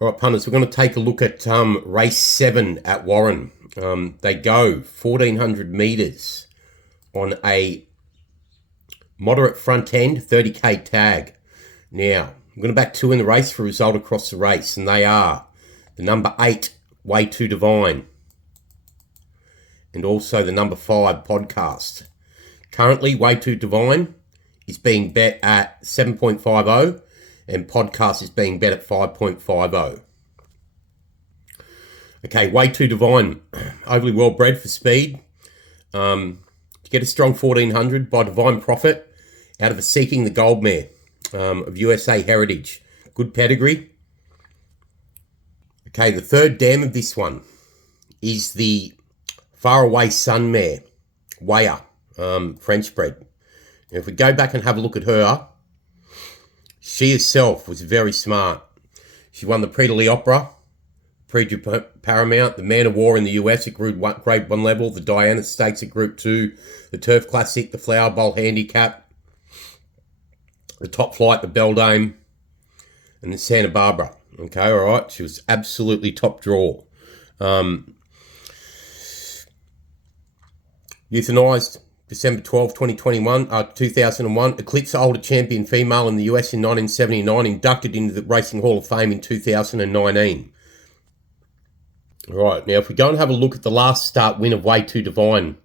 All right, punters, we're going to take a look at race 7 at Warren. They go 1,400 metres on a moderate front end, 30k tag. Now, I'm going to back 2 in the race for a result across the race, and they are the number 8, Way Too Divine, and also the number 5, Podcast. Currently, Way Too Divine is being bet at 7.50, and Podcast is being bet at 5.50. Okay, Way Too Divine, overly well bred for speed. To get a strong 1,400 by Divine Profit out of a Seeking the Gold mare of USA Heritage. Good pedigree. Okay, the third dam of this one is the Faraway Sun mare, Waya, French bred. Now, if we go back and have a look at her, she herself was very smart. She won the Prix de l'Opera, Prix du Paramount, the Man of War in the US at Grade 1 level, the Diana Stakes at Group 2, the Turf Classic, the Flower Bowl Handicap, the Top Flight, the Beldame, and the Santa Barbara. Okay, all right. She was absolutely top draw. Euthanized December 12, 2001. Eclipse Older Champion female in the US in 1979. Inducted into the Racing Hall of Fame in 2019. All right, now if we go and have a look at the last start win of Way Too Divine,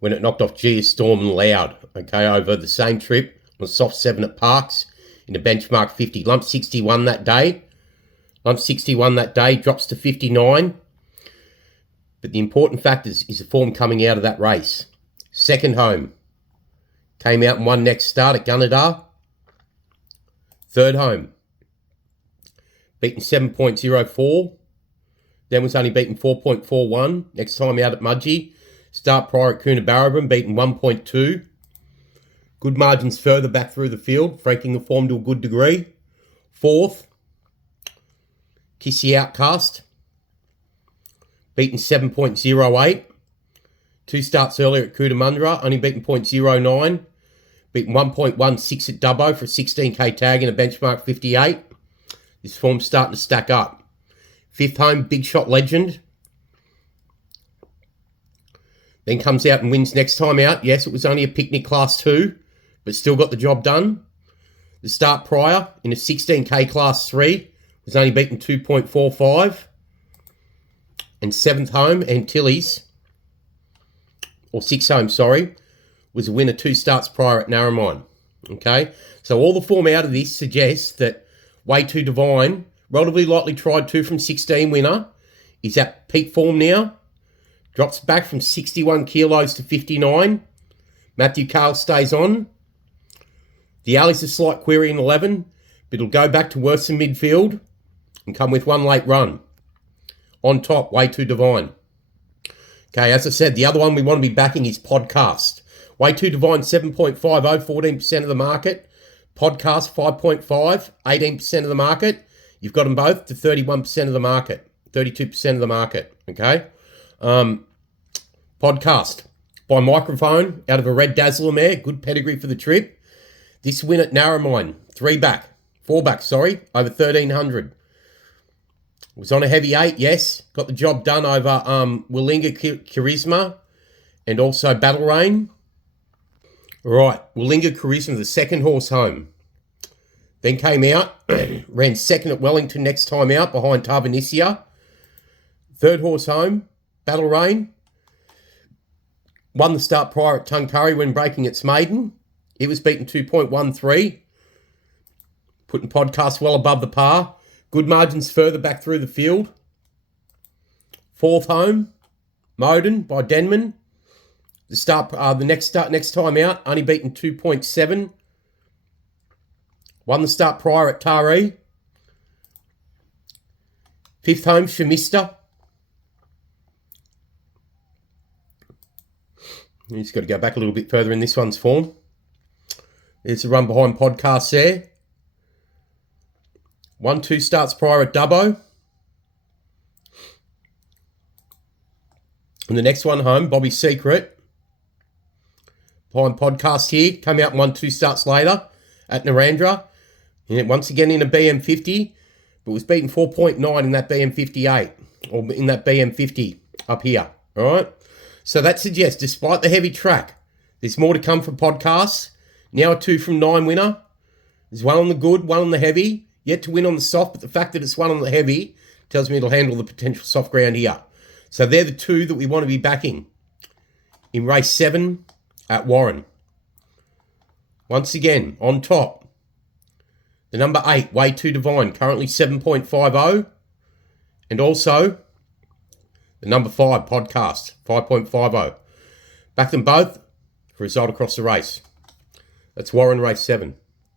when it knocked off Gia Storm and Loud, okay, over the same trip on a soft 7 at Parks in a benchmark 50. Lump 61 that day. Drops to 59. But the important factor is the form coming out of that race. Second home, came out and won next start at Gunnedah. Third home, beaten 7.04. Then was only beaten 4.41. Next time out at Mudgee. Start prior at Coonabarabran, beaten 1.2. Good margins further back through the field, breaking the form to a good degree. Fourth, Kissy Outcast, beaten 7.08. 2 starts earlier at Cootamundra, only beaten 0.09. Beaten 1.16 at Dubbo for a 16k tag in a benchmark 58. This form's starting to stack up. Fifth home, Big Shot Legend. Then comes out and wins next time out. Yes, it was only a picnic class 2, but still got the job done. The start prior in a 16k class 3 was only beaten 2.45. And seventh home, Antilles, or sixth home, sorry, was a winner 2 starts prior at Narromine. Okay, so all the form out of this suggests that Way Too Divine, relatively lightly tried 2 from 16 winner, is at peak form now. Drops back from 61 kilos to 59. Matthew Cale stays on. The Alley's a slight query in 11, but it'll go back to worse than midfield and come with 1 late run. On top, Way Too Divine. Okay, as I said, the other one we want to be backing is Podcast. Way Too Divine, 7.50, 14% of the market. Podcast, 5.5, 18% of the market. You've got them both to 31% of the market, 32% of the market, okay? Podcast by Microphone out of a Red Dazzler mare, good pedigree for the trip. This win at Narromine, 4 back, over 1,300. Was on a heavy 8, yes. Got the job done over Willinga Charisma and also Battle Rain. All right, Willinga Charisma, the second horse home. Then came out, ran second at Wellington next time out behind Tarvanisia. Third horse home, Battle Rain. Won the start prior at Tuncurry when breaking its maiden. It was beaten 2.13. Putting Podcast well above the par. Good margins further back through the field. Fourth home, Moden by Denman. The next time out, only beaten 2.7. Won the start prior at Taree. Fifth home, Shamista. You just got to go back a little bit further in this one's form. There's the run behind Podcast there. 1-2 starts prior at Dubbo. And the next one home, Bobby Secret. Behind Podcast here. Come out and 1-2 starts later at Narandra. And once again in a BM50. but was beaten 4.9 in that BM58, or in that BM50 up here, all right? So that suggests, despite the heavy track, there's more to come from podcasts. Now a 2 from 9 winner. There's one on the good, one on the heavy. Yet to win on the soft, but the fact that it's one on the heavy tells me it'll handle the potential soft ground here. So they're the two that we want to be backing in race 7 at Warren. Once again, on top, the number 8, Way Too Divine, currently 7.50. And also, the number 5, Podcast, 5.50. Back them both for a result across the race. That's Warren race 7.